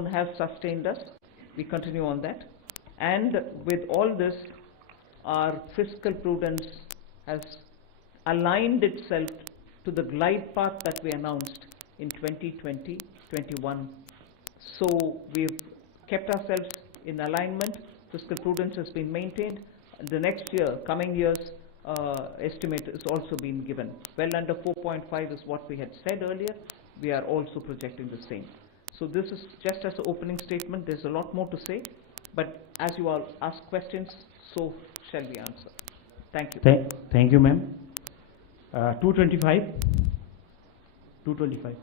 alone have sustained us. We continue on that. And with all this, our fiscal prudence has aligned itself to the glide path that we announced in 2020-21. So we've kept ourselves in alignment. Fiscal prudence has been maintained. The next year, coming years, estimate is also been given. Well under 4.5 is what we had said earlier. We are also projecting the same. So this is just as an opening statement. There's a lot more to say, but as you all ask questions, so shall we answer. Thank you. Thank you, ma'am. 225. 225.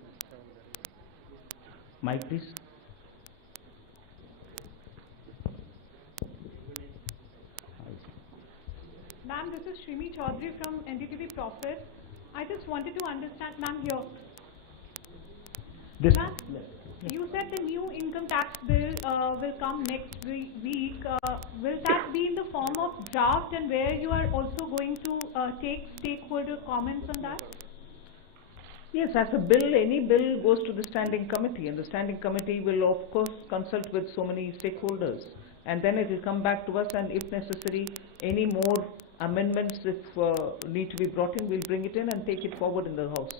Mic, please. Ma'am, this is Shrimi Chaudhary from NDTV Profit. I just wanted to understand, ma'am, here. Ma'am, you said the new income tax bill will come next week. Will that be in the form of draft, and where you are also going to take stakeholder comments on that? Yes, as a bill, any bill goes to the standing committee, and the standing committee will of course consult with so many stakeholders, and then it will come back to us, and if necessary, any more amendments if need to be brought in, we'll bring it in and take it forward in the House.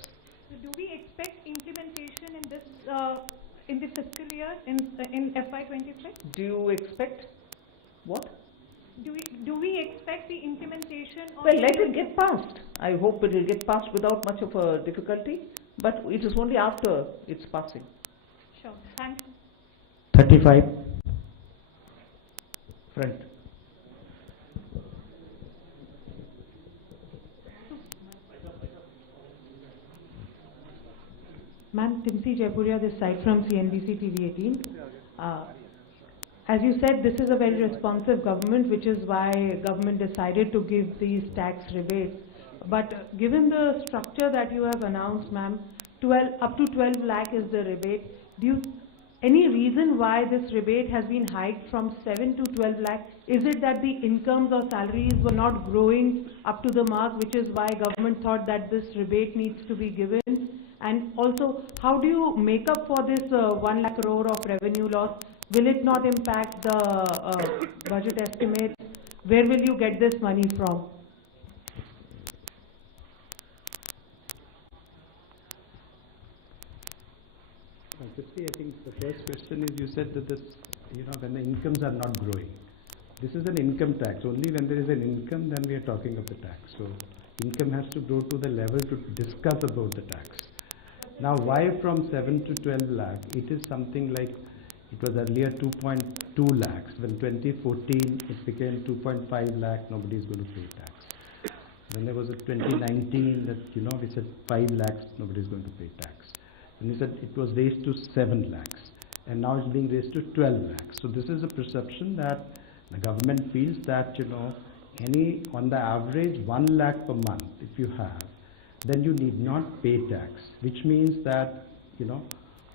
So do we expect implementation in this in the fiscal year in FY23? Do you expect what? Do we expect the implementation of? Well, let it get passed. I hope it will get passed without much of a difficulty, but it is only after its passing. Sure. Thank you. 35. Front. Ma'am, Timsi Jaipuria, this side from CNBC TV 18. As you said, this is a very responsive government, which is why government decided to give these tax rebates. But given the structure that you have announced, ma'am, up to 12 lakh is the rebate. Any reason why this rebate has been hiked from 7 to 12 lakh? Is it that the incomes or salaries were not growing up to the mark, which is why government thought that this rebate needs to be given? And also, how do you make up for this 1 lakh crore of revenue loss? Will it not impact the budget estimates? Where will you get this money from? I think the first question is, you said that this, when the incomes are not growing. This is an income tax. Only when there is an income, then we are talking of the tax. So income has to grow to the level to discuss about the tax. Now, why from 7 to 12 lakh? It is something like, it was earlier 2.2 lakhs. When 2014, it became 2.5 lakh, nobody is going to pay tax. Then there was a 2019 that, we said 5 lakhs, nobody is going to pay tax. And we said it was raised to 7 lakhs. And now it's being raised to 12 lakhs. So this is a perception that the government feels that, on the average 1 lakh per month, if you have, then you need not pay tax, which means that,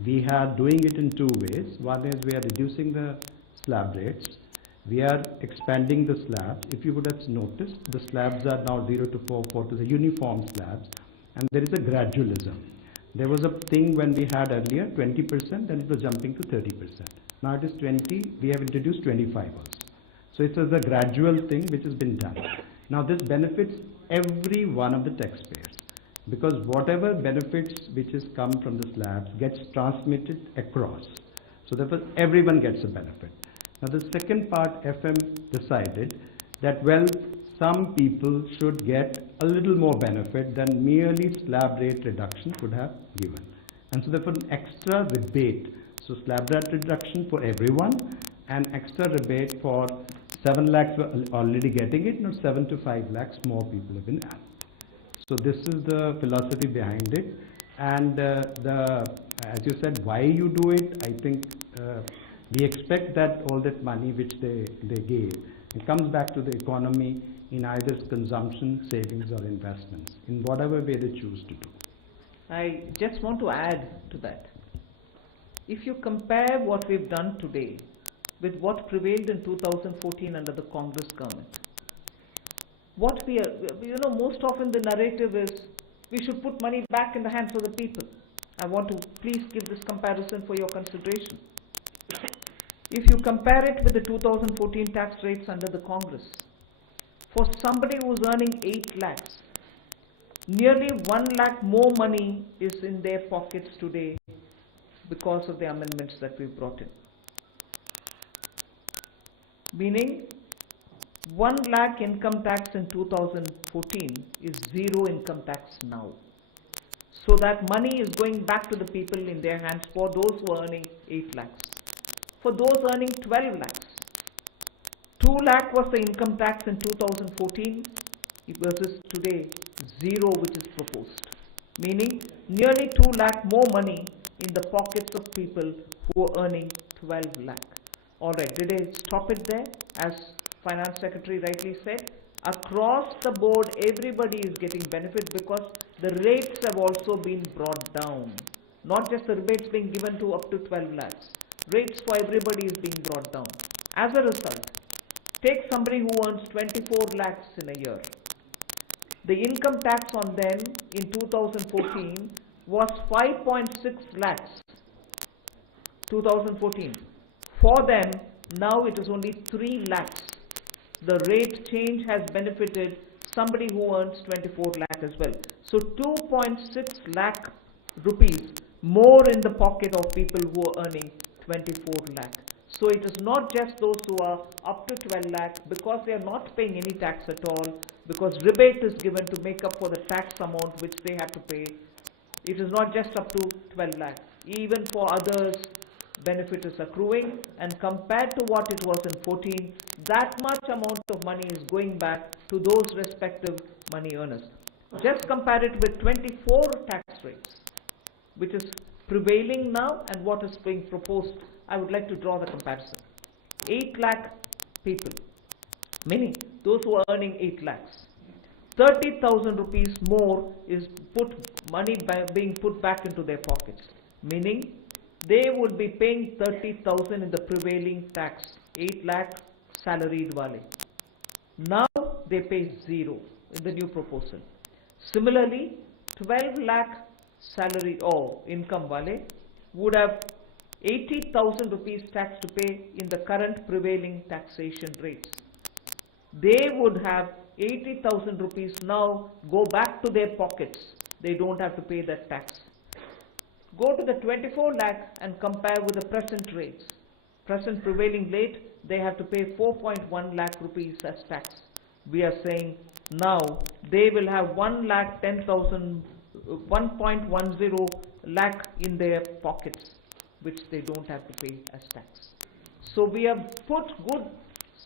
we are doing it in two ways. One is we are reducing the slab rates. We are expanding the slabs. If you would have noticed, the slabs are now 0 to 4, 4 to the uniform slabs, and there is a gradualism. There was a thing when we had earlier 20%, then it was jumping to 30%. Now it is 20, we have introduced 25 also. So it is a gradual thing which has been done. Now this benefits every one of the taxpayers, because whatever benefits which has come from the slabs gets transmitted across. So therefore everyone gets a benefit. Now the second part, FM decided that, well, some people should get a little more benefit than merely slab rate reduction could have given. And so therefore an extra rebate. So slab rate reduction for everyone, and extra rebate for 7 lakhs were already getting it, now 7 to 5 lakhs more people have been added. So this is the philosophy behind it. And as you said, why you do it, I think we expect that all that money which they gave, it comes back to the economy in either consumption, savings or investments, in whatever way they choose to do. I just want to add to that. If you compare what we've done today with what prevailed in 2014 under the Congress government, what we are, most often the narrative is we should put money back in the hands of the people. I want to please give this comparison for your consideration. If you compare it with the 2014 tax rates under the Congress, for somebody who's earning 8 lakhs, nearly 1 lakh more money is in their pockets today because of the amendments that we brought in. Meaning, 1 lakh income tax in 2014 is 0 income tax now. So that money is going back to the people in their hands for those who are earning 8 lakhs. For those earning 12 lakhs, 2 lakh was the income tax in 2014 versus today 0 which is proposed. Meaning nearly 2 lakh more money in the pockets of people who are earning 12 lakh. Alright, did I stop it there? As Finance Secretary rightly said, across the board everybody is getting benefit because the rates have also been brought down. Not just the rebates being given to up to 12 lakhs. Rates for everybody is being brought down. As a result, take somebody who earns 24 lakhs in a year. The income tax on them in 2014 was 5.6 lakhs. 2014. For them, now it is only 3 lakhs. The rate change has benefited somebody who earns 24 lakh as well. So 2.6 lakh rupees more in the pocket of people who are earning 24 lakh. So it is not just those who are up to 12 lakh because they are not paying any tax at all, because rebate is given to make up for the tax amount which they have to pay. It is not just up to 12 lakh. Even for others, benefit is accruing, and compared to what it was in 14, that much amount of money is going back to those respective money earners. Just compare it with 24 tax rates, which is prevailing now, and what is being proposed. I would like to draw the comparison. 8 lakh people, meaning those who are earning 8 lakhs. 30,000 rupees more is being put back into their pockets, meaning they would be paying 30,000 in the prevailing tax, 8 lakh salaried wale. Now they pay 0 in the new proposal. Similarly, 12 lakh salary or income wale would have 80,000 rupees tax to pay in the current prevailing taxation rates. They would have 80,000 rupees now go back to their pockets. They don't have to pay that tax. Go to the 24 lakh and compare with the present rates. Present prevailing rate, they have to pay 4.1 lakh rupees as tax. We are saying now they will have 1,10,000, 1.10 lakh in their pockets, which they don't have to pay as tax. So we have put good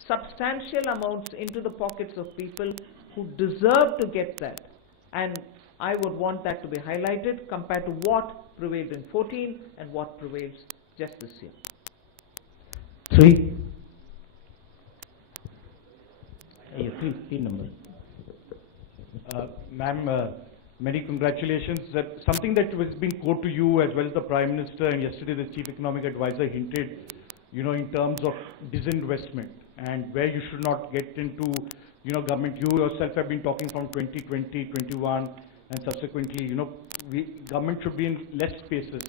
substantial amounts into the pockets of people who deserve to get that, and I would want that to be highlighted compared to what prevailed in 14 and what prevails just this year. 3. Yeah, three number. Ma'am, many congratulations. Something that has been quoted to you as well as the Prime Minister, and yesterday the Chief Economic Advisor hinted, in terms of disinvestment and where you should not get into, government. You yourself have been talking from 2020, 21, and subsequently, government should be in less spaces.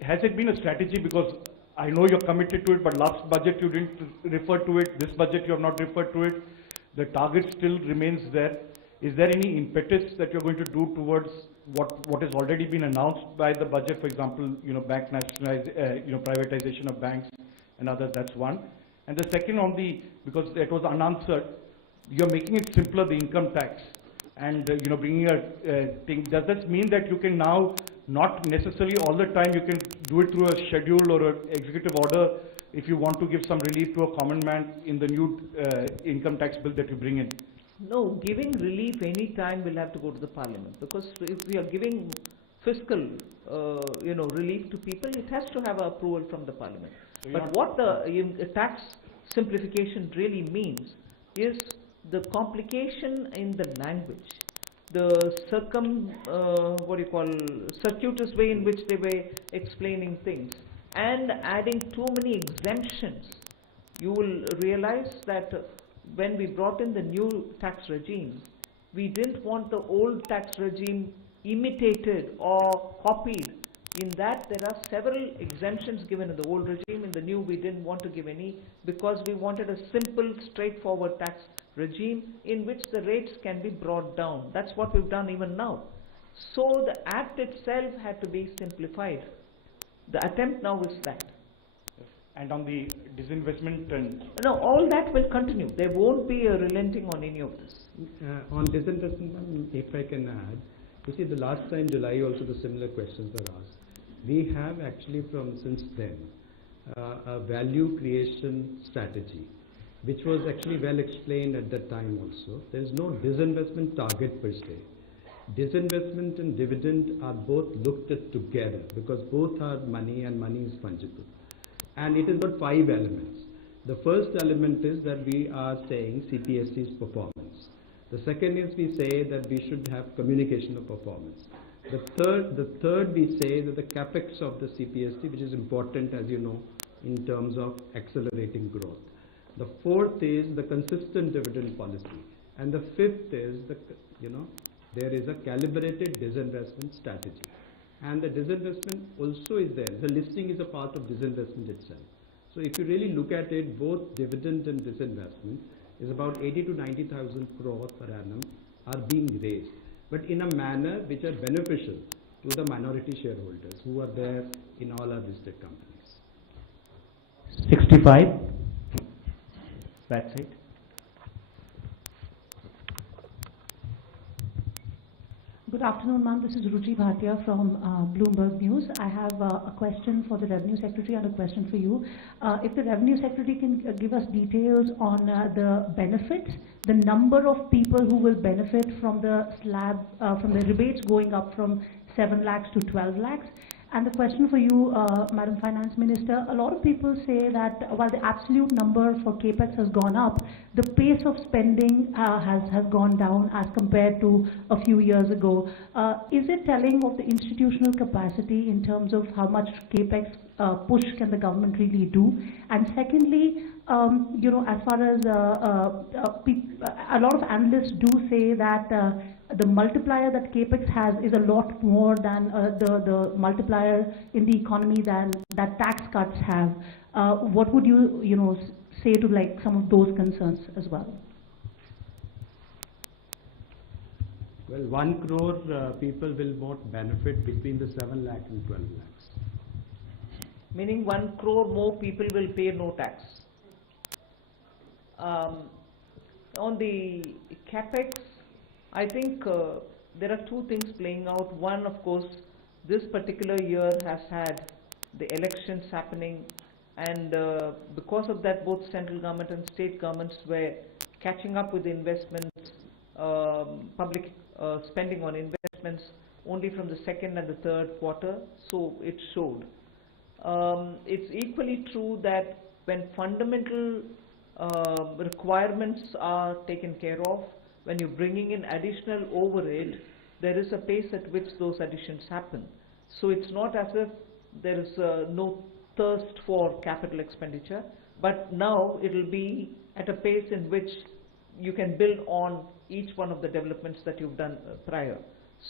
Has it been a strategy? Because I know you're committed to it, but last budget you didn't refer to it. This budget you have not referred to it. The target still remains there. Is there any impetus that you're going to do towards what has already been announced by the budget? For example, bank privatization of banks and others. That's one. And the second, because it was unanswered, you're making it simpler, the income tax, and bringing a thing. Does that mean that you can now not necessarily all the time you can do it through a schedule or an executive order if you want to give some relief to a common man in the new income tax bill that you bring in? No, giving relief any time will have to go to the Parliament, because if we are giving fiscal relief to people, it has to have approval from the Parliament. So but what the tax simplification really means is the complication in the language, the circuitous way in which they were explaining things, and adding too many exemptions. You will realize that when we brought in the new tax regime, we didn't want the old tax regime imitated or copied In that, there are several exemptions given in the old regime. In the new, we didn't want to give any because we wanted a simple, straightforward tax regime in which the rates can be brought down. That's what we've done even now. So the act itself had to be simplified. The attempt now is that. And on the disinvestment and... No, all that will continue. There won't be a relenting on any of this. On disinvestment, if I can add, you see, the last time July also the similar questions were asked. We have actually since then a value creation strategy, which was actually well explained at that time also. There is no disinvestment target per se. Disinvestment and dividend are both looked at together because both are money and money is fungible. And it has got 5 elements. The first element is that we are saying CPSC's performance. The second is we say that we should have communication of performance. The third we say that the capex of the CPSC, which is important as you know in terms of accelerating growth. The fourth is the consistent dividend policy. And the fifth is there is a calibrated disinvestment strategy. And the disinvestment also is there. The listing is a part of disinvestment itself. So if you really look at it, both dividend and disinvestment is about 80 to 90,000 crore per annum are being raised, but in a manner which are beneficial to the minority shareholders who are there in all our listed companies. 65. Backside. Good afternoon, ma'am. This is Ruchi Bhatia from Bloomberg News. I have a question for the Revenue Secretary and a question for you. If the Revenue Secretary can give us details on the benefits, the number of people who will benefit from the slab, from the rebates going up from 7 lakhs to 12 lakhs. And the question for you, Madam Finance Minister, a lot of people say that while the absolute number for capex has gone up, the pace of spending has gone down as compared to a few years ago. Is it telling of the institutional capacity in terms of how much capex push can the government really do? And secondly, as far as a lot of analysts do say that the multiplier that capex has is a lot more than the multiplier in the economy than that tax cuts have. What would you say to like some of those concerns as well? Well, 1 crore people will not benefit between the 7 lakh and 12 lakhs. Meaning 1 crore more people will pay no tax. On the capex, I think there are 2 things playing out. One, of course, this particular year has had the elections happening, and because of that, both central government and state governments were catching up with investments, public spending on investments only from the 2nd and the 3rd quarter, so it showed. It's equally true that when fundamental requirements are taken care of, when you're bringing in additional overhead, there is a pace at which those additions happen. So it's not as if there is no thirst for capital expenditure, but now it will be at a pace in which you can build on each one of the developments that you've done prior.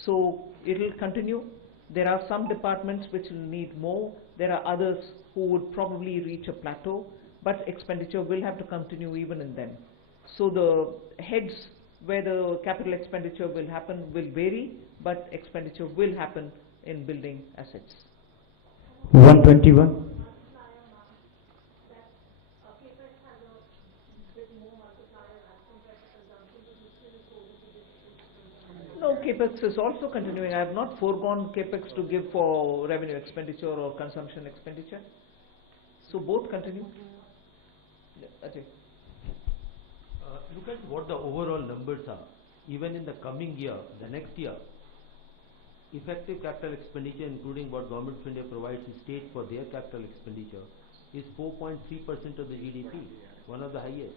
So it will continue. There are some departments which will need more. There are others who would probably reach a plateau, but expenditure will have to continue even in them. So the heads where the capital expenditure will happen will vary, but expenditure will happen in building assets. 121. No, capex is also continuing. I have not foregone capex to give for revenue expenditure or consumption expenditure. So both continue. Yeah, Ajay. Look at what the overall numbers are. Even in the coming year, the next year, effective capital expenditure, including what Government of India provides to state for their capital expenditure, is 4.3% of the GDP, one of the highest.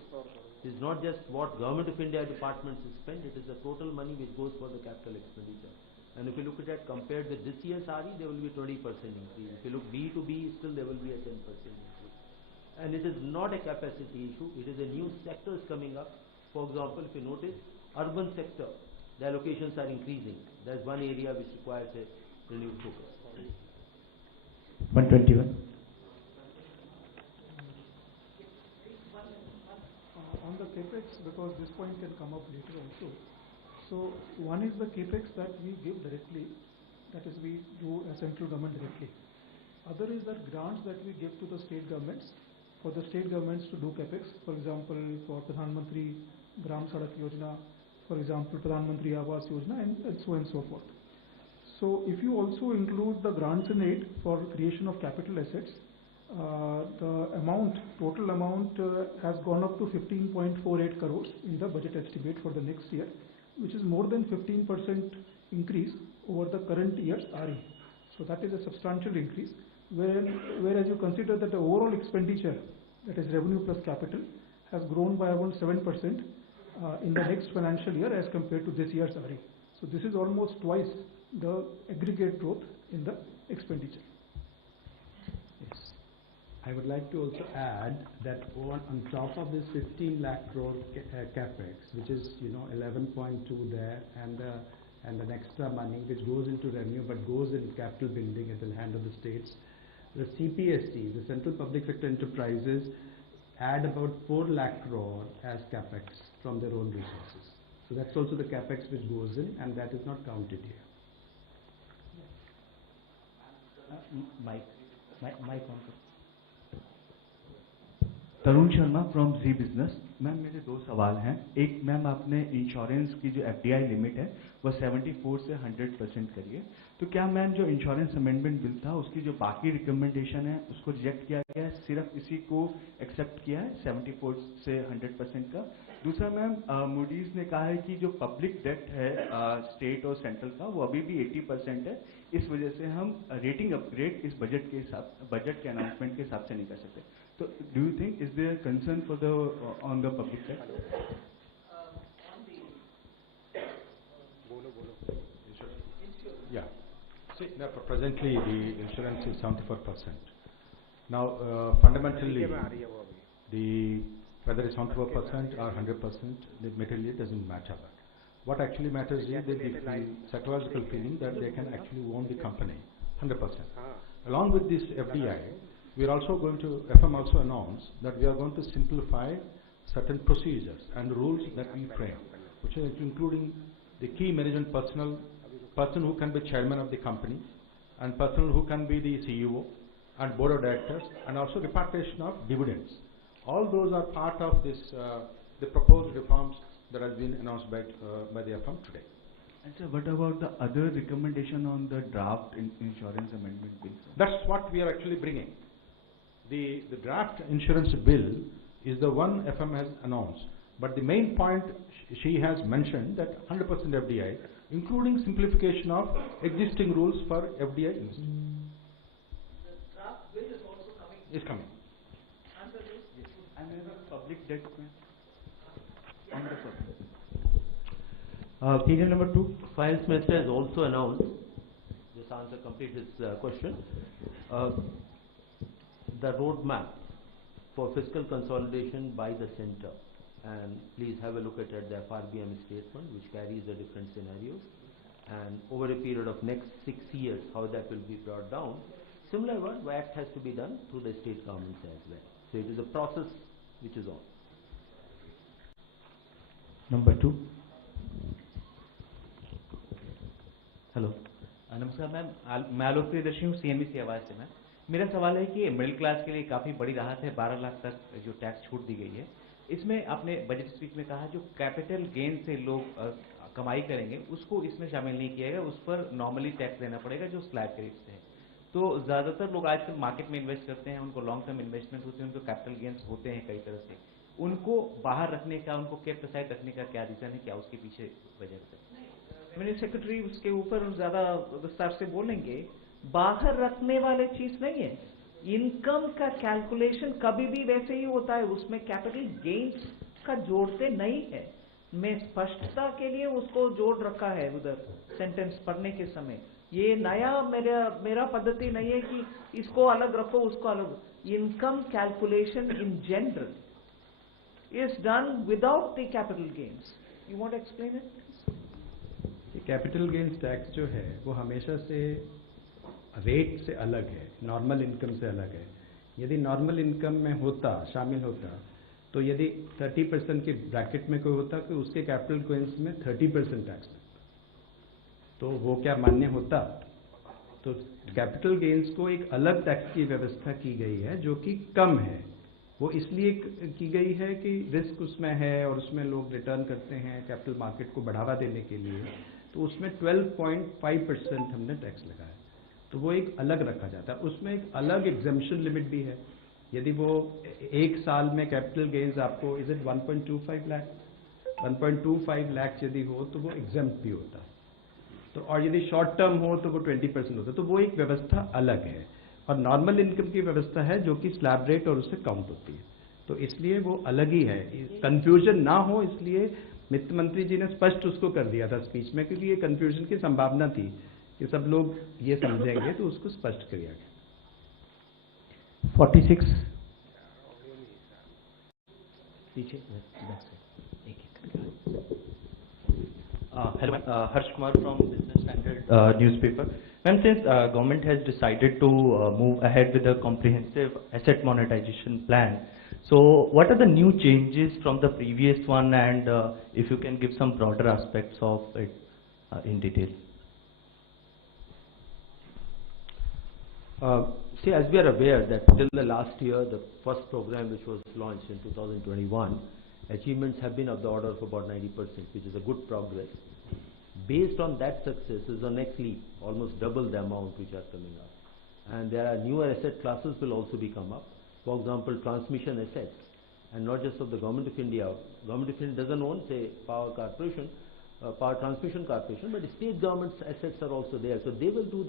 It's not just what Government of India departments spend, it is the total money which goes for the capital expenditure. And if you look at that compared with this year's RE, there will be 20% increase. If you look B to B, still there will be a 10% increase. And it is not a capacity issue, it is a new sectors coming up. For example, if you notice, urban sector, the allocations are increasing. That's one area which requires a renewed focus. 121. On the capex, because this point can come up later also. So one is the capex that we give directly, that is we do a central government directly. Other is that grants that we give to the state governments, for the state governments to do capex, for example for Pradhan Mantri Gram Sadak Yojana, for example Pradhan Mantri Awas Yojana, and so on and so forth. So if you also include the grants in aid for creation of capital assets, the amount, total amount has gone up to 15.48 crores in the budget estimate for the next year, which is more than 15% increase over the current year's RE. So that is a substantial increase, whereas you consider that the overall expenditure, that is revenue plus capital, has grown by around 7% in the next financial year as compared to this year's RE. So this is almost twice the aggregate growth in the expenditure. Yes. I would like to also add that on top of this 15 lakh crore capex, which is 11.2 there, and the extra money which goes into revenue but goes in capital building at the hand of the states, the CPSE, the Central Public Sector Enterprises, add about 4 lakh crore as capex from their own resources. So that's also the capex which goes in, and that is not counted here. Mike on. Tarun Sharma from Zee business. Ma'am मेरे दो सवाल हैं। एक, ma'am आपने insurance की जो FDI limit है वो 74 से 100% करिए, तो क्या मैम जो इंश्योरेंस अमेंडमेंट बिल था उसकी जो बाकी रिकमेंडेशन है उसको रिजेक्ट किया गया है, सिर्फ इसी को एक्सेप्ट किया है 74 से 100% का? दूसरा मैम, मूडीज ने कहा है कि जो पब्लिक डेट है स्टेट और सेंट्रल का वो अभी भी 80% है, इस वजह से हम रेटिंग अपग्रेड इस बजट के अनाउंसमेंट के हिसाब से नहीं कर सकते। So, do you think is there concern for on the public debt? Yeah. See, now presently the insurance is 74%. Now, fundamentally, whether it's 74% or 100%, the material doesn't matter. What actually matters is the psychological feeling that they can actually own the company 100%. Along with this FDI, we are also going to, FM also announced that we are going to simplify certain procedures and rules that we frame, which is including the key management personnel, person who can be chairman of the company, and person who can be the CEO and board of directors, and also repatriation of dividends. All those are part of this, the proposed reforms that has been announced by the FM today. And sir, what about the other recommendation on the draft insurance amendment bill? That's what we are actually bringing. The draft insurance bill is the one FM has announced, but the main point she has mentioned that 100% FDI, including simplification of existing rules for FDI industry. The draft bill is also coming. Is coming. Answer this? Yes. And the public debt. On the public. Period number 2. Finance Minister has also announced, this answer completes his question, the roadmap for fiscal consolidation by the center, and please have a look at the FRBM statement which carries the different scenarios, and over a period of next 6 years how that will be brought down. Similar one, act has to be done through the state governments as well. So it is a process which is on. Number 2. Hello, नमस्कार ma'am, मैं आलोक प्रियदर्शी हूँ CNBC आवाज़ से। Ma'am मेरा सवाल है कि middle class के लिए काफ़ी बड़ी राहत है, 12 लाख तक जो टैक्स छूट दी गई है। इसमें आपने बजट स्पीच में कहा जो कैपिटल गेन से लोग कमाई करेंगे उसको इसमें शामिल नहीं किया गया, उस पर नॉर्मली टैक्स देना पड़ेगा जो स्लैब के रेट से है। तो ज़्यादातर लोग आजकल मार्केट में इन्वेस्ट करते हैं, उनको लॉन्ग टर्म इन्वेस्टमेंट होती है, उनको कैपिटल गेन्स होते हैं कई तरह से, उनको बाहर रखने का, उनको केप्ट असाइड रखने का क्या रीज़न है, क्या उसके पीछे वजह है? रेवेन्यू सेक्रेटरी उसके ऊपर ज़्यादा विस्तार से बोलेंगे। बाहर रखने वाले चीज़ नहीं है, इनकम का कैलकुलेशन कभी भी वैसे ही होता है, उसमें कैपिटल गेन्स का जोड़ते नहीं है। मैं स्पष्टता के लिए उसको जोड़ रखा है उधर सेंटेंस पढ़ने के समय। ये नया मेरा पद्धति नहीं है कि इसको अलग रखो उसको अलग। Income calculation in general is done without the capital gains. You want to explain it? Capital gains tax जो है वो हमेशा से रेट से अलग है, नॉर्मल इनकम से अलग है। यदि नॉर्मल इनकम में होता, शामिल होता, तो यदि 30% के ब्रैकेट में कोई होता कि उसके कैपिटल गेन्स में 30% टैक्स लगता, तो वो क्या मान्य होता? तो कैपिटल गेन्स को एक अलग टैक्स की व्यवस्था की गई है जो कि कम है। वो इसलिए की गई है कि रिस्क उसमें है और उसमें लोग रिटर्न करते हैं कैपिटल मार्केट को बढ़ावा देने के लिए, तो उसमें 12.5% हमने टैक्स लगाया। तो वो एक अलग रखा जाता है, उसमें एक अलग एग्जम्पशन लिमिट भी है। यदि वो एक साल में कैपिटल गेन्स आपको इज इट 1.25 लाख 1.25 लाख यदि हो तो वो एग्जम्प्ट भी होता है। तो और यदि शॉर्ट टर्म हो तो वो 20% होता है। तो वो एक व्यवस्था अलग है और नॉर्मल इनकम की व्यवस्था है जो कि स्लैब रेट और उससे काउंट होती है। तो इसलिए वो अलग ही है, कंफ्यूजन ना हो इसलिए वित्त मंत्री जी ने स्पष्ट उसको कर दिया था स्पीच में, क्योंकि ये कंफ्यूजन की संभावना थी कि सब लोग ये समझेंगे, तो उसको स्पष्ट किया गया। 46 पीछे hello, Harsh Kumar from Business Standard newspaper. Ma'am, since government has decided to move ahead with a comprehensive asset monetization plan, so what are the new changes from the previous one, and if you can give some broader aspects of it in detail? See, as we are aware that till the last year, the first program which was launched in 2021, achievements have been of the order of about 90%, which is a good progress. Based on that success is the next leap, almost double the amount which are coming up. And there are newer asset classes will also be come up. For example, transmission assets, and not just of the Government of India. Government of India doesn't own, say, power corporation, power transmission corporation, but state government's assets are also there. So they will do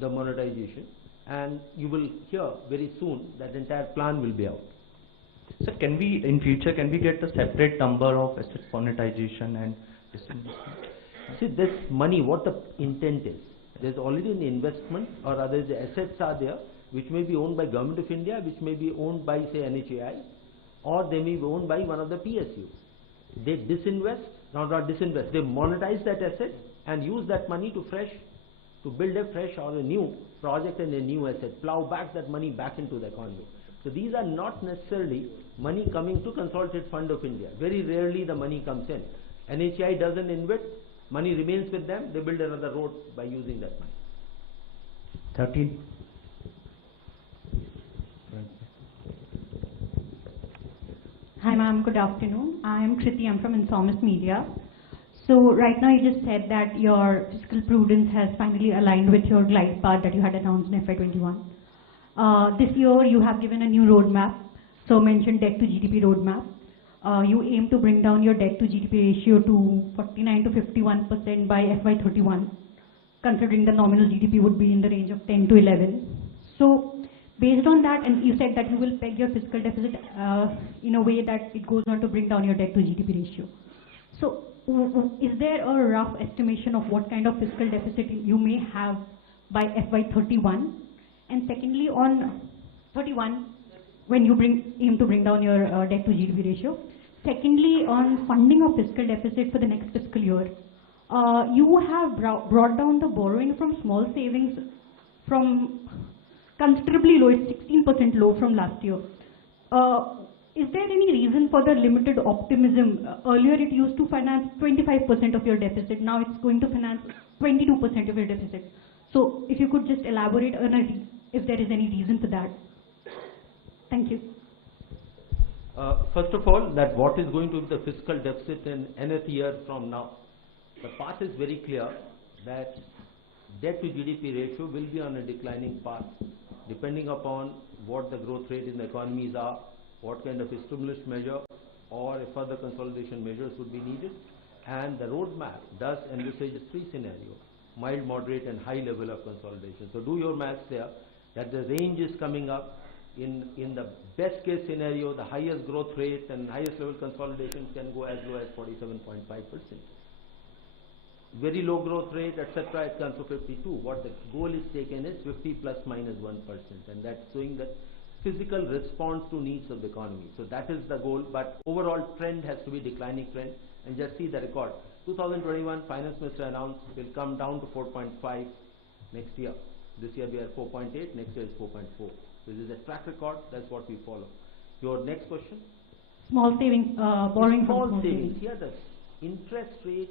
the monetization, and you will hear very soon that entire plan will be out. Sir, can we, in future, can we get a separate number of asset monetization and disinvestment? See, this money, what the intent is, there's already an investment, or rather the assets are there, which may be owned by Government of India, which may be owned by, say, NHAI, or they may be owned by one of the PSUs. They disinvest, not disinvest, they monetize that asset and use that money to build a fresh or a new project and a new asset, plow back that money back into the economy. So these are not necessarily money coming to Consolidated Fund of India. Very rarely the money comes in. NHI doesn't invest, money remains with them, they build another road by using that money. 13. Hi ma'am, good afternoon. I am Sathiyam from Informist Media. So right now you just said that your fiscal prudence has finally aligned with your glide path that you had announced in FY21. This year you have given a new roadmap, so mentioned debt to GDP roadmap. You aim to bring down your debt to GDP ratio to 49 to 51% by FY31, considering the nominal GDP would be in the range of 10 to 11. So based on that, and you said that you will peg your fiscal deficit in a way that it goes on to bring down your debt to GDP ratio. So is there a rough estimation of what kind of fiscal deficit you may have by FY31? And secondly, on 31, when you aim to bring down your debt to GDP ratio. Secondly, on funding of fiscal deficit for the next fiscal year, you have brought down the borrowing from small savings from considerably low, it's 16% low from last year. Is there any reason for the limited optimism? Earlier it used to finance 25% of your deficit, now it's going to finance 22% of your deficit. So if you could just elaborate on if there is any reason for that. Thank you. First of all, that what is going to be the fiscal deficit in nth year from now. The path is very clear that debt to GDP ratio will be on a declining path, depending upon what the growth rate in the economies are, what kind of a stimulus measure or a further consolidation measures would be needed. And the roadmap does envisage three scenarios: mild, moderate and high level of consolidation. So do your maths there, that the range is coming up. In the best case scenario, the highest growth rate and highest level consolidation can go as low as 47.5%. Very low growth rate, etc., it comes to 52. What the goal is taken is 50 plus minus 1%, and that's showing the physical response to needs of the economy. So that is the goal, but overall trend has to be declining trend. And just see the record. 2021 Finance Minister announced will come down to 4.5 next year. This year we are 4.8, next year is 4.4. This is a track record, that's what we follow. Your next question? Small savings, borrowing small from small savings. Here the interest rate,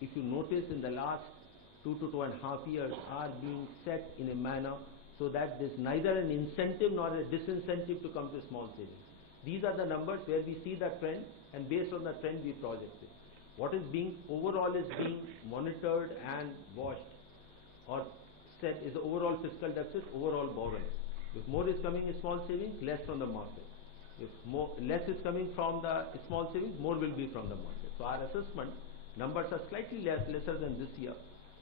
if you notice in the last 2 to 2.5 years, are being set in a manner so that there's neither an incentive nor a disincentive to come to small savings. These are the numbers where we see the trend, and based on the trend we project it. What is being overall is being monitored and watched or set is the overall fiscal deficit, overall borrowing. If more is coming in small savings, less from the market. If less is coming from the small savings, more will be from the market. So our assessment numbers are slightly lesser than this year,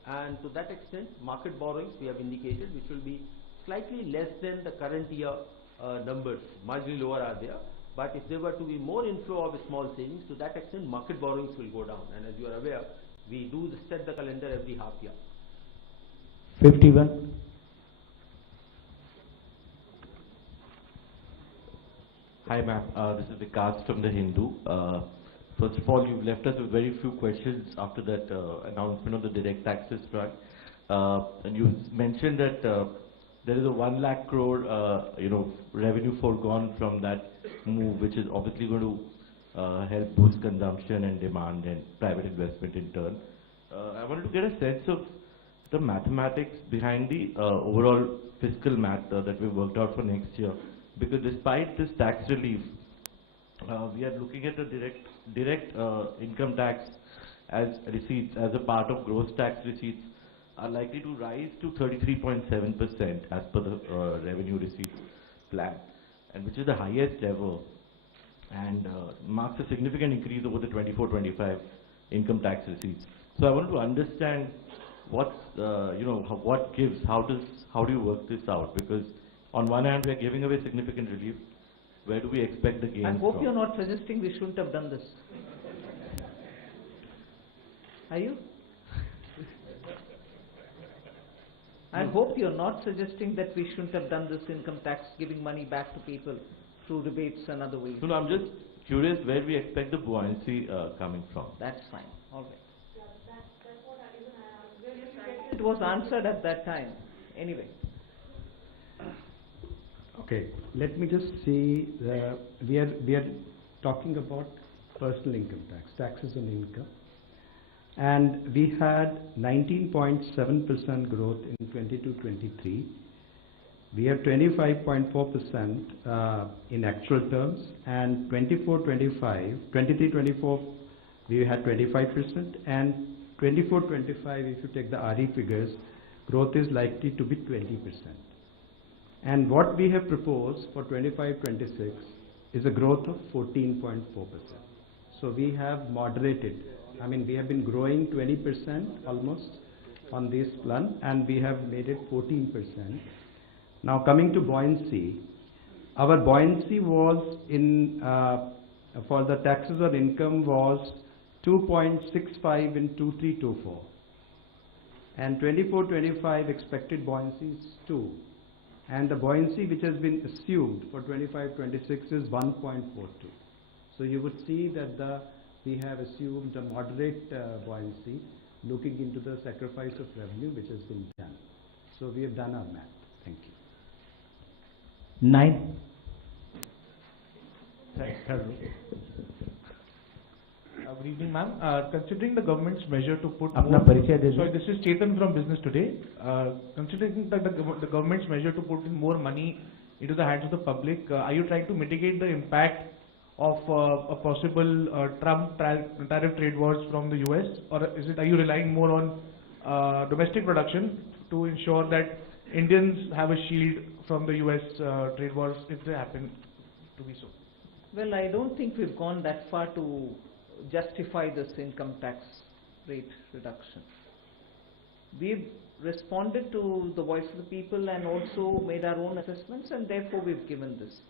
and to that extent market borrowings we have indicated which will be slightly less than the current year numbers, marginally lower are there. But if there were to be more inflow of small savings, to that extent market borrowings will go down, and as you are aware, we do set the calendar every half year. 51. Hi ma'am, this is Vikas from the Hindu. First of all, you've left us with very few questions after that announcement on the direct taxes front. And you mentioned that there is a 1 lakh crore revenue foregone from that move, which is obviously going to help boost consumption and demand and private investment in turn. I wanted to get a sense of the mathematics behind the overall fiscal math that we worked out for next year. Because despite this tax relief, we are looking at the direct income tax as receipts as a part of gross tax receipts are likely to rise to 33.7% as per the revenue receipts plan, and which is the highest ever, and marks a significant increase over the 24-25 income tax receipts. So I want to understand what's what gives, how do you work this out? Because on one hand we are giving away significant relief. Where do we expect the gains I hope from? you're not suggesting we shouldn't have done this. Are you? I hope you're not suggesting that we shouldn't have done this income tax, giving money back to people through rebates and other ways. No, I'm just curious where we expect the buoyancy coming from. That's fine. All right. That's what I it was answered at that time. Anyway. Okay, let me just see, we are talking about personal income tax, taxes on income, and we had 19.7% growth in 22-23. We have 25.4% in actual terms, and 23-24 we had 25%, and 24-25 if you take the RE figures, growth is likely to be 20%. And what we have proposed for 25-26 is a growth of 14.4%. So we have moderated. I mean, we have been growing 20% almost on this plan, and we have made it 14%. Now coming to buoyancy, our buoyancy was in for the taxes on income was 2.65 in 23-24, and 24-25 expected buoyancy is 2. And the buoyancy which has been assumed for 25-26 is 1.42. So you would see that we have assumed a moderate buoyancy, looking into the sacrifice of revenue which has been done. So we have done our math. Thank you. 9. Good evening, ma'am. Considering the government's measure to put Apna more, परिचय दीजिए. sorry, this is Chetan from Business Today. Considering that the government's measure to put in more money into the hands of the public, are you trying to mitigate the impact of a possible Trump tariff trade wars from the US, or are you relying more on domestic production to ensure that Indians have a shield from the US trade wars if they happen to be so? Well, I don't think we've gone that far to justify this income tax rate reduction. We've responded to the voice of the people and also made our own assessments, and therefore we've given this.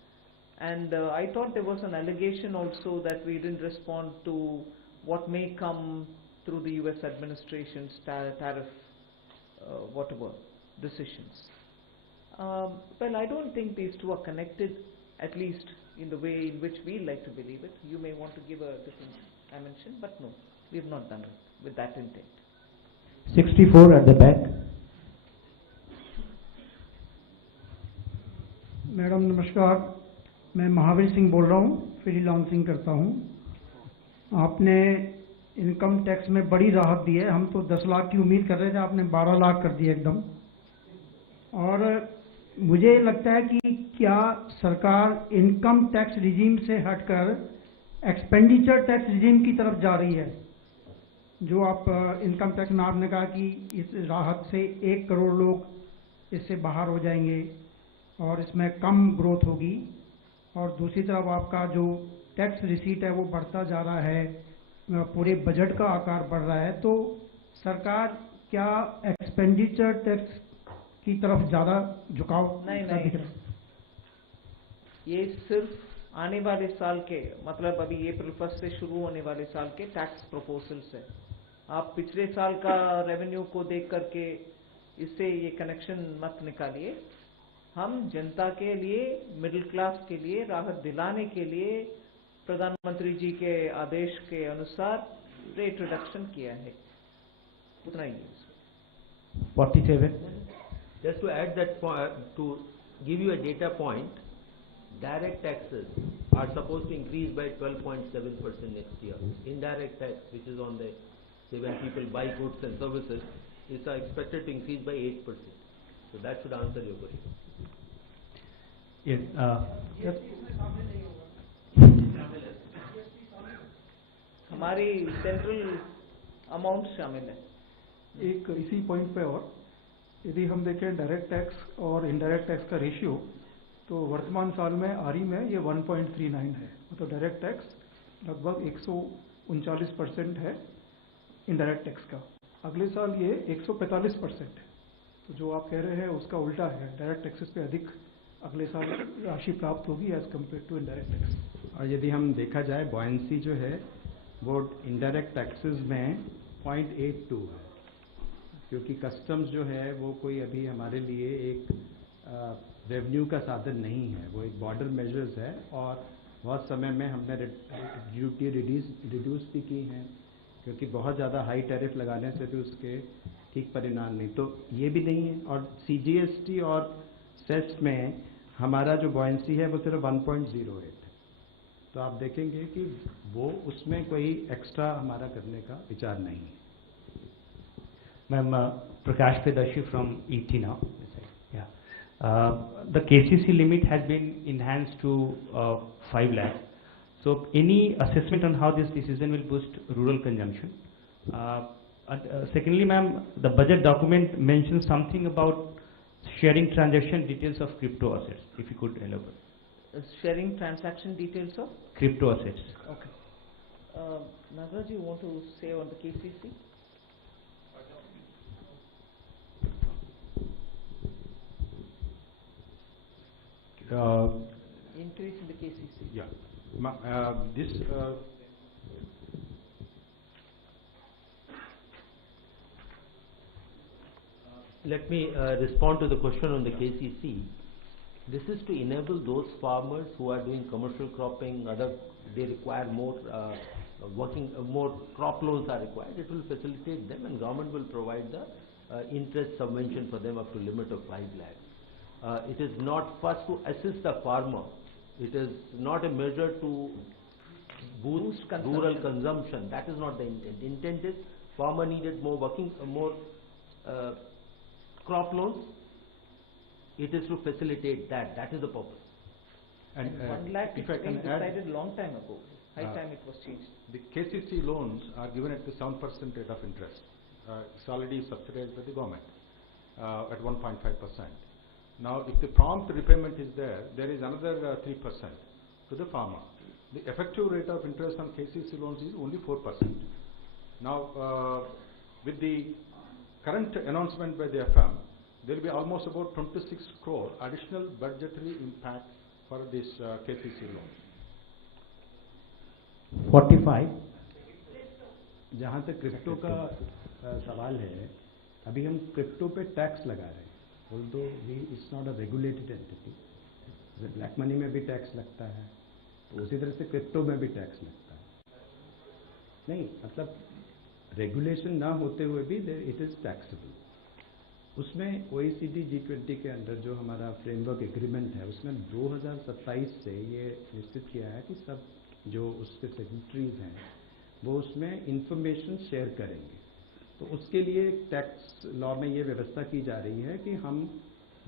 And I thought there was an allegation also that we didn't respond to what may come through the US administration's tariff whatever decisions. Well, I don't think these two are connected, at least in the way in which we like to believe it. You may want to give a different dimension, but no. We have not done it with that intent. 64 at the back. Madam नमस्कार, मैं महावीर सिंह बोल रहा हूँ, freelancing करता हूँ। आपने income tax में बड़ी राहत दी है, हम तो 10 लाख की उम्मीद कर रहे थे, आपने 12 लाख कर दिया एकदम। और मुझे लगता है कि क्या सरकार इनकम टैक्स रिजीम से हटकर एक्सपेंडिचर टैक्स रिजीम की तरफ जा रही है? जो आप इनकम टैक्स में आपने कहा कि इस राहत से 1 करोड़ लोग इससे बाहर हो जाएंगे और इसमें कम ग्रोथ होगी, और दूसरी तरफ आपका जो टैक्स रिसीट है वो बढ़ता जा रहा है, पूरे बजट का आकार बढ़ रहा है, तो सरकार क्या एक्सपेंडिचर टैक्स की तरफ ज़्यादा झुकाव नहीं दिख नहीं, रहा है? ये सिर्फ आने वाले साल के, मतलब अभी अप्रैल 1 से शुरू होने वाले साल के टैक्स प्रपोजल्स है। आप पिछले साल का रेवेन्यू को देख करके इससे ये कनेक्शन मत निकालिए। हम जनता के लिए, मिडिल क्लास के लिए राहत दिलाने के लिए प्रधानमंत्री जी के आदेश के अनुसार रेट रिडक्शन किया है, उतना ही है। 47. Just to add that point, to give you a data point, direct taxes are supposed to increase by 12.7% next year. Indirect tax, which is on the, say when people buy goods and services, is expected to increase by 8%. So that should answer your question. Yes. हमारी central amount शामिल है। एक इसी point पे और यदि हम देखें डायरेक्ट टैक्स और इनडायरेक्ट टैक्स का रेशियो, तो वर्तमान साल में आरई में ये 1.39 है, मतलब डायरेक्ट टैक्स लगभग 139% है इनडायरेक्ट टैक्स का। अगले साल ये 145% है। तो जो आप कह रहे हैं उसका उल्टा है, डायरेक्ट टैक्सेस पे अधिक अगले साल राशि प्राप्त होगी as compared to indirect tax. और यदि हम देखा जाए बॉयंसी जो है वो इनडायरेक्ट टैक्सेस में 0.82 है, क्योंकि कस्टम्स जो है वो कोई अभी हमारे लिए एक रेवेन्यू का साधन नहीं है, वो एक बॉर्डर मेजर्स है, और बहुत समय में हमने ड्यूटी रिड्यूस भी की हैं, क्योंकि बहुत ज़्यादा हाई टैरिफ लगाने से भी उसके ठीक परिणाम नहीं, तो ये भी नहीं है। और CGST और सेस में हमारा जो बॉयंसी है वो सिर्फ 1.08 है, तो आप देखेंगे कि वो उसमें कोई एक्स्ट्रा हमारा करने का विचार नहीं है। Ma'am, Prakash Predashi from ET now. Yeah. The KCC limit has been enhanced to 5 lakh. So, any assessment on how this decision will boost rural consumption? Secondly, ma'am, the budget document mentions something about sharing transaction details of crypto assets. If you could elaborate. Sharing transaction details of crypto assets. Okay. Nagaraj, you want to say on the KCC? Increase in the KCC. Yeah. This let me respond to the question on the KCC. This is to enable those farmers who are doing commercial cropping, they require more more crop loans are required. It will facilitate them, and government will provide the interest subvention for them up to limit of 5 lakhs. It is not first to assist the farmer. It is not a measure to boost rural consumption. That is not the intent. Intent is farmer needed more crop loans. It is to facilitate that. That is the purpose. And 1 lakh if I was can decided add, long time ago. High time it was changed. The KCC loans are given at the 7% rate of interest. It's already subsidized by the government at 1.5%. Now, if the prompt repayment is there, there is another 3% to the farmer. The effective rate of interest on KCC loans is only 4%. Now, with the current announcement by the FM, there will be almost about 26 crore additional budgetary impact for this KCC loan. 45. जहाँ तक crypto का सवाल है, अभी हम crypto पे tax लगा रहे हैं, although it's not a regulated entity. जैसे ब्लैक मनी में भी टैक्स लगता है, तो उसी तरह से क्रिप्टो में भी टैक्स लगता है। नहीं, मतलब रेगुलेशन ना होते हुए भी इट इज़ टैक्सेबल। उसमें OECD G20 के अंदर जो हमारा फ्रेमवर्क एग्रीमेंट है उसमें 2027 से ये निश्चित किया है कि सब जो उसके सिग्नेटरीज हैं वो उसमें इंफॉर्मेशन शेयर करेंगे। तो उसके लिए टैक्स लॉ में ये व्यवस्था की जा रही है कि हम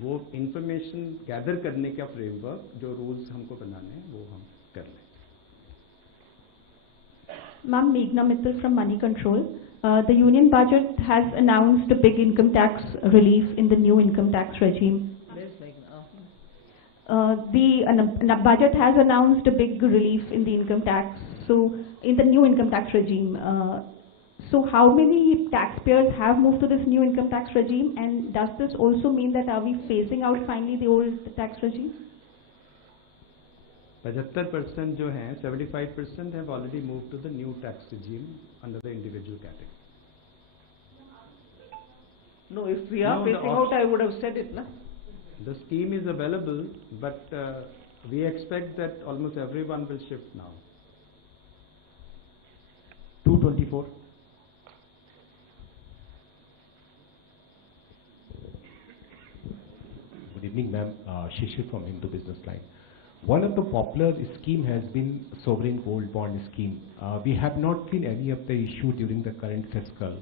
वो इंफॉर्मेशन गैदर करने का फ्रेमवर्क जो रूल्स हमको बनाने हैं वो हम कर लें। Ma'am, Meghna Mittal from Money Control. The union budget has announced a big income tax relief in the new income tax regime. The budget has announced a big relief in the income tax, so in the new income tax regime. So how many taxpayers have moved to this new income tax regime, and does this also mean that are we phasing out finally the old tax regime? 75% जो हैं 75% have already moved to the new tax regime under the individual category. No, if we are phasing out, I would have said it, na? The scheme is available, but we expect that almost everyone will shift now. 224. Good evening, ma'am. Shishir from Hindu Business Line. One of the popular scheme has been sovereign gold bond scheme. We have not seen any of the issue during the current fiscal,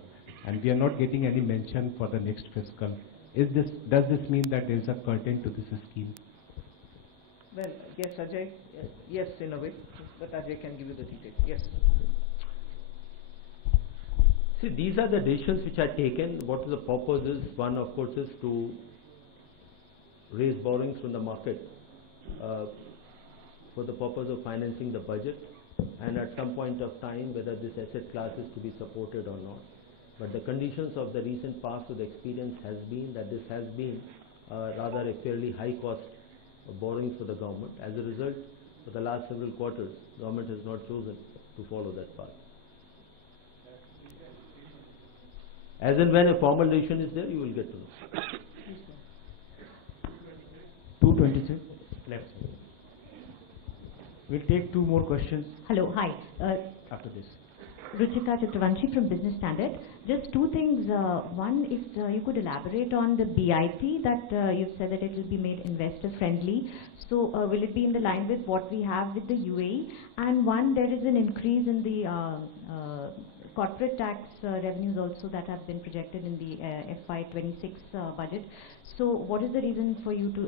and we are not getting any mention for the next fiscal. Does this mean that there is a curtain to this scheme? Well, yes, Ajay. Yes, in a way, but Ajay can give you the details. Yes. See, these are the decisions which are taken. What is the purpose is, one of course is to raise borrowings from the market for the purpose of financing the budget, and at some point of time whether this asset class is to be supported or not. But the conditions of the recent past with experience has been that this has been rather a fairly high cost of borrowing for the government. As a result, for the last several quarters, government has not chosen to follow that path. As and when a formal decision is there, you will get to know. 226, left. We'll take two more questions. Hello, hi. After this. Ruchika Chakravanshi from Business Standard. Just two things. One, if you could elaborate on the BIT that you've said that it will be made investor friendly. So will it be in the line with what we have with the UAE? And one, there is an increase in the corporate tax revenues also that have been projected in the FY26 budget. So what is the reason for you to,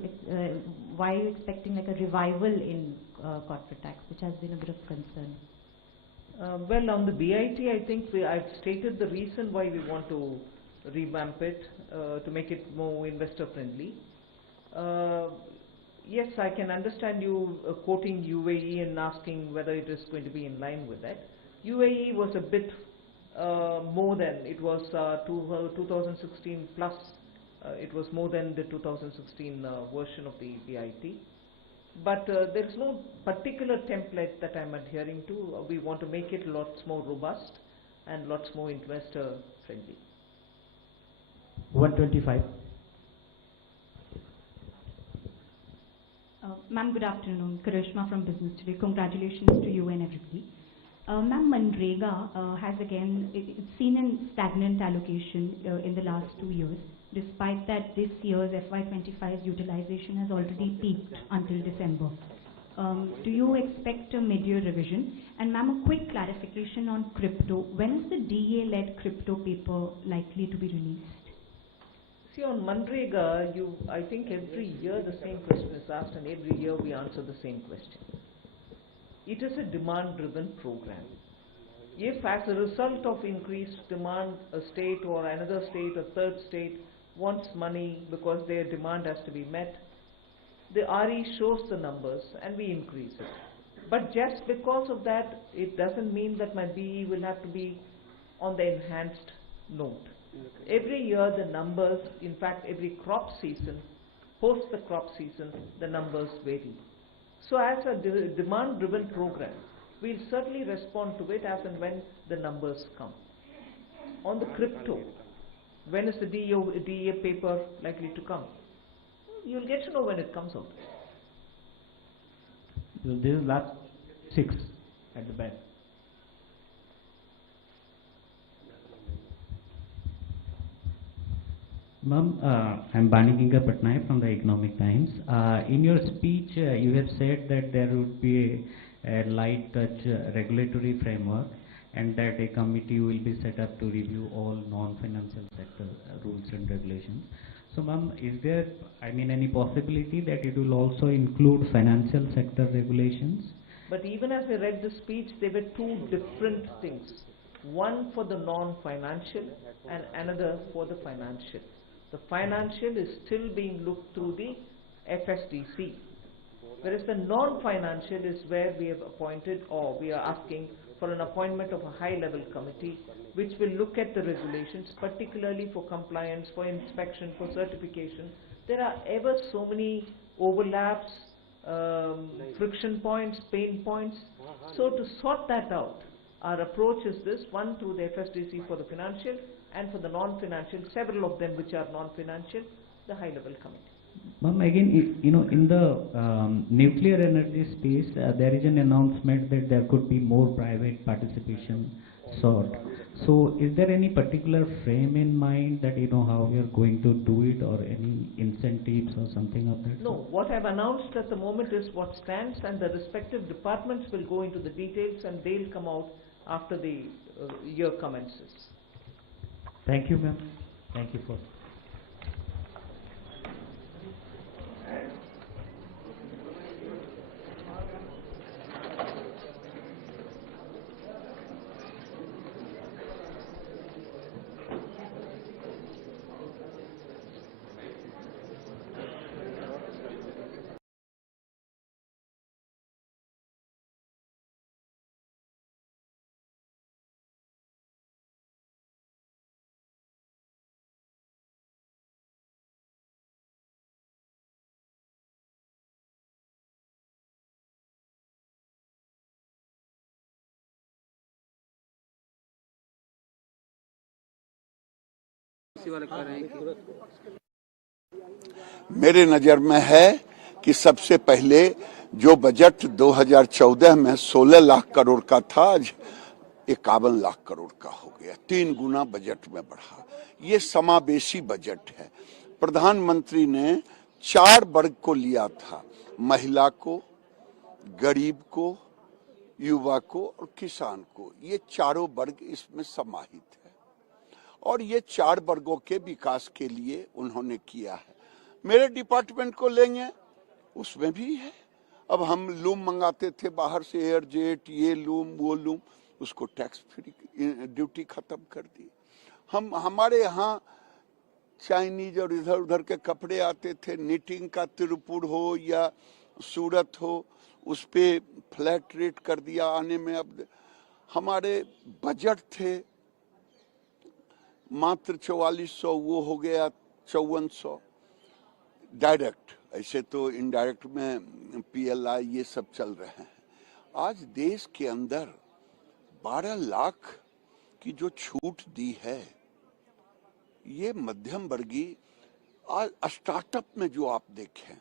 why are you expecting like a revival in corporate tax, which has been a bit of concern? Well, on the BIT, I think I've stated the reason why we want to revamp it, to make it more investor friendly. Yes, I can understand you quoting UAE and asking whether it is going to be in line with that. UAE was a bit more than, it was 2016 plus, it was more than the 2016 version of the BIT. But there is no particular template that I am adhering to. We want to make it lots more robust and lots more investor friendly. 125. Ma'am, good afternoon. Karishma from Business Today. Congratulations to you and everybody. Ma'am, MNREGA has again, it's seen in stagnant allocation in the last 2 years. Despite that, this year's FY25 utilization has already peaked until December. Do you expect a mid-year revision? And ma'am, a quick clarification on crypto. When is the DA-led crypto paper likely to be released? See, on MNREGA, I think every year the same question is asked, and every year we answer the same question. It is a demand-driven program. If as a result of increased demand, a state or another state, a third state, wants money because their demand has to be met, the RE shows the numbers and we increase it. But just because of that, it doesn't mean that my BE will have to be on the enhanced note. Every year the numbers, in fact every crop season, post the crop season, the numbers vary. So as a demand-driven program, we'll certainly respond to it as and when the numbers come. On the crypto, when is the DA paper likely to come? You'll get to know when it comes out. This is last 6 at the back. Ma'am, I'm Bani Kinga Patnaik from the Economic Times. In your speech, you have said that there would be a light touch regulatory framework and that a committee will be set up to review all non-financial sector rules and regulations. So, ma'am, is there, any possibility that it will also include financial sector regulations? But even as I read the speech, there were two different things. One for the non-financial and another for the financial. The financial is still being looked through the FSDC, whereas the non-financial is where we have appointed, or we are asking for an appointment of a high-level committee which will look at the regulations, particularly for compliance, for inspection, for certification. There are ever so many overlaps, friction points, pain points. So to sort that out, our approach is this: one, through the FSDC for the financial, and for the non-financial, several of them which are non-financial, the high-level committee. Ma'am, again, in the nuclear energy space, there is an announcement that there could be more private participation sought. So, is there any particular frame in mind that how we are going to do it, or any incentives or something of that? No, what I've announced at the moment is what stands, and the respective departments will go into the details, and they'll come out after the year commences. Thank you, ma'am. Thank you for. मेरे नजर में है कि सबसे पहले जो budget 2014 में 16 लाख करोड़ का था, आज 51 लाख करोड़ का हो गया, 3 गुना बजट में बढ़ा। ये समावेशी बजट है। प्रधानमंत्री ने 4 वर्ग को लिया था: महिला को, गरीब को, युवा को और किसान को। ये चारों वर्ग इसमें समाहित है और ये 4 वर्गों के विकास के लिए उन्होंने किया है। मेरे डिपार्टमेंट को लेंगे, उसमें भी है। अब हम लूम मंगाते थे बाहर से, एयर जेट, ये लूम वो लूम, उसको टैक्स फ्री ड्यूटी खत्म कर दी। हमारे यहाँ चाइनीज और इधर उधर के कपड़े आते थे, निटिंग का तिरुपुर हो या सूरत हो, उस पे फ्लैट रेट कर दिया आने में। अब हमारे बजट थे मात्र 4400, वो हो गया 5400 डायरेक्ट। ऐसे तो इनडायरेक्ट में PLI ये सब चल रहे हैं। आज देश के अंदर 12 लाख की जो छूट दी है, ये मध्यम वर्गीय। आज स्टार्टअप में जो आप देखें,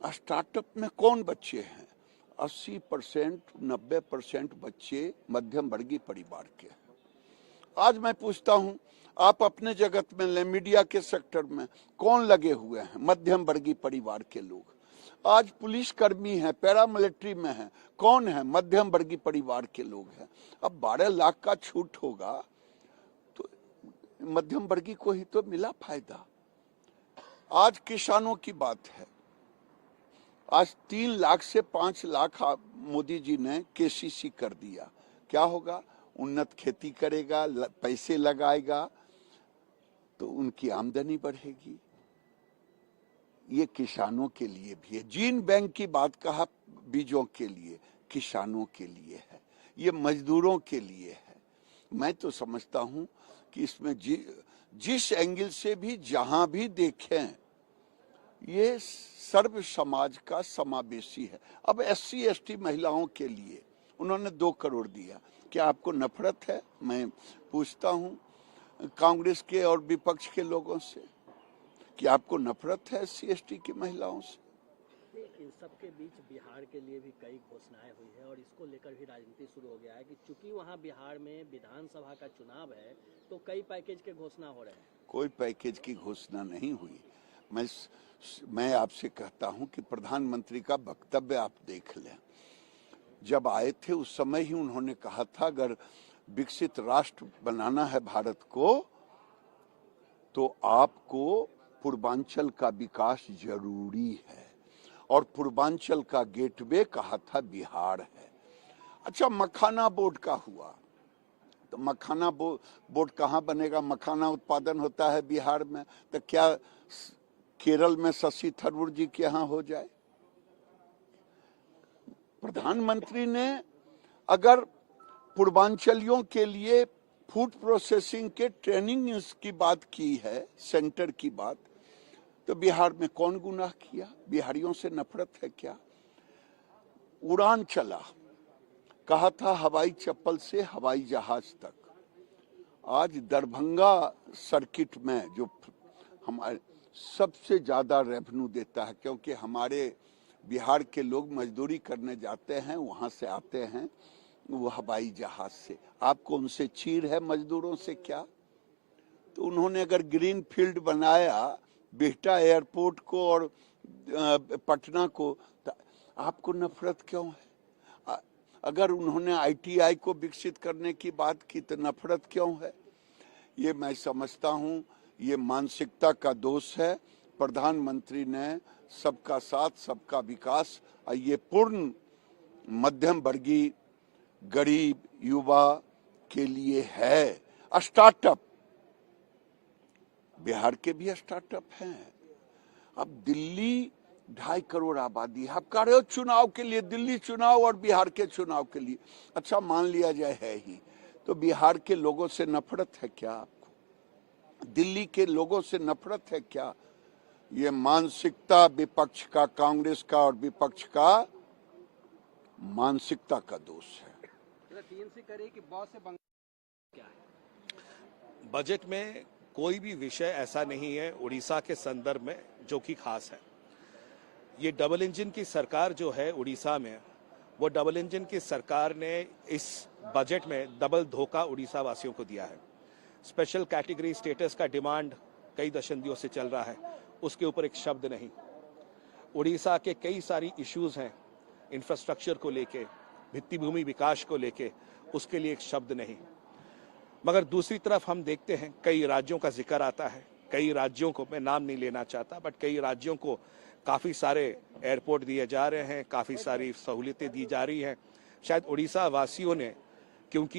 स्टार्टअप में कौन बच्चे हैं? 80% 90% बच्चे मध्यम वर्गीय परिवार के हैं। आज मैं पूछता हूं, आप अपने जगत में ले, मीडिया के सेक्टर में कौन लगे हुए हैं? मध्यम वर्गीय परिवार के लोग। आज पुलिस कर्मी हैं, पैरामिलिट्री में हैं, कौन है? मध्यम वर्गीय परिवार के लोग हैं। अब 12 लाख का छूट होगा तो मध्यम वर्गीय को ही तो मिला फायदा। आज किसानों की बात है। आज 3 लाख से 5 लाख मोदी जी ने KCC कर दिया। क्या होगा? उन्नत खेती करेगा, पैसे लगाएगा तो उनकी आमदनी बढ़ेगी। ये किसानों के लिए भी है। जीन बैंक की बात कहा, बीजों के लिए, किसानों के लिए है, ये मजदूरों के लिए है। मैं तो समझता हूं कि इसमें जिस एंगल से भी जहां भी देखें, ये सर्व समाज का समावेशी है। अब SC ST महिलाओं के लिए उन्होंने 2 करोड़ दिया। क्या आपको नफरत है? मैं पूछता हूं कांग्रेस के और विपक्ष के लोगों से कि आपको नफरत है SC ST की महिलाओं से? इन सब के बीच बिहार के लिए भी कई घोषणाएं हुई है और इसको लेकर भी राजनीति शुरू हो गया है कि चूंकि वहां बिहार में विधानसभा का चुनाव है तो कई पैकेज के घोषणा हो रहे हैं। कोई पैकेज की घोषणा नहीं हुई। मैं आपसे कहता हूं कि प्रधानमंत्री का वक्तव्य आप देख लें। जब आए थे उस समय ही उन्होंने कहा था अगर विकसित राष्ट्र बनाना है भारत को तो आपको पूर्वांचल का विकास जरूरी है और पूर्वांचल का गेटवे कहा था बिहार है। अच्छा, मखाना बोर्ड का हुआ तो मखाना बोर्ड कहाँ बनेगा? मखाना उत्पादन होता है बिहार में, तो क्या केरल में शशि थरूर जी के यहाँ हो जाए? प्रधानमंत्री ने अगर पूर्वांचलियों के लिए फूड प्रोसेसिंग के ट्रेनिंग की बात की है, सेंटर की बात, तो बिहार में कौन गुनाह किया? बिहारियों से नफरत है क्या? उड़ान चला, कहा था हवाई चप्पल से हवाई जहाज तक। आज दरभंगा सर्किट में जो हमारे सबसे ज्यादा रेवेन्यू देता है, क्योंकि हमारे बिहार के लोग मजदूरी करने जाते हैं, वहां से आते हैं वो हवाई जहाज से। आपको उनसे चीर है मजदूरों से क्या? तो उन्होंने अगर ग्रीन फील्ड बनाया बिहटा एयरपोर्ट को और पटना को, तो आपको नफरत क्यों है? अगर उन्होंने ITI को विकसित करने की बात की तो नफरत क्यों है? ये मैं समझता हूँ ये मानसिकता का दोष है। प्रधानमंत्री ने सबका साथ सबका विकास, ये पूर्ण मध्यम वर्गीय गरीब युवा के लिए है। स्टार्टअप, बिहार के भी स्टार्टअप हैं। अब दिल्ली 2.5 करोड़ आबादी है, आप कह रहे हो चुनाव के लिए, दिल्ली चुनाव और बिहार के चुनाव के लिए। अच्छा, मान लिया जाए है ही, तो बिहार के लोगों से नफरत है क्या आपको? दिल्ली के लोगों से नफरत है क्या? ये मानसिकता विपक्ष का, कांग्रेस का और विपक्ष का मानसिकता का दोष है। बजट में कोई भी विषय ऐसा नहीं है उड़ीसा के संदर्भ में जो कि खास है। ये डबल इंजन की सरकार जो है उड़ीसा में, वो डबल इंजन की सरकार ने इस बजट में डबल धोखा उड़ीसा वासियों को दिया है। स्पेशल कैटेगरी स्टेटस का डिमांड कई दशंधियों से चल रहा है, उसके ऊपर एक शब्द नहीं। उड़ीसा के कई सारी इश्यूज हैं इंफ्रास्ट्रक्चर को लेके, भित्ति भूमि विकास को लेके, उसके लिए एक शब्द नहीं। मगर दूसरी तरफ हम देखते हैं कई राज्यों का जिक्र आता है, कई राज्यों को, मैं नाम नहीं लेना चाहता, बट कई राज्यों को काफ़ी सारे एयरपोर्ट दिए जा रहे हैं, काफ़ी सारी सहूलियतें दी जा रही हैं। शायद उड़ीसा वासियों ने, क्योंकि